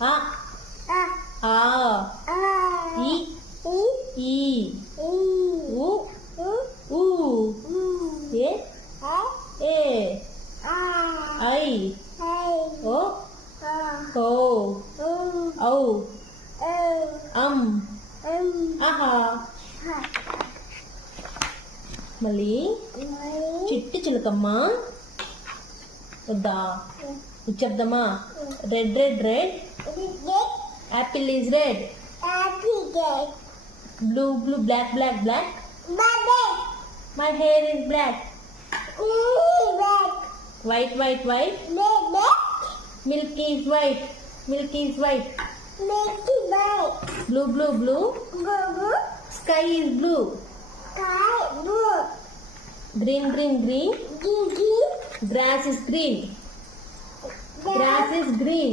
A. A. E. E. U. U. A. A. I. O. O. Au. Aha. మళ్ళీ చిట్టి చిలకమ్మ వద్దా చెప్దామా red red red apple is red blue blue black black black my hair is black white white white milk is white milk is white blue blue blue sky is blue green green green grass is green grass is green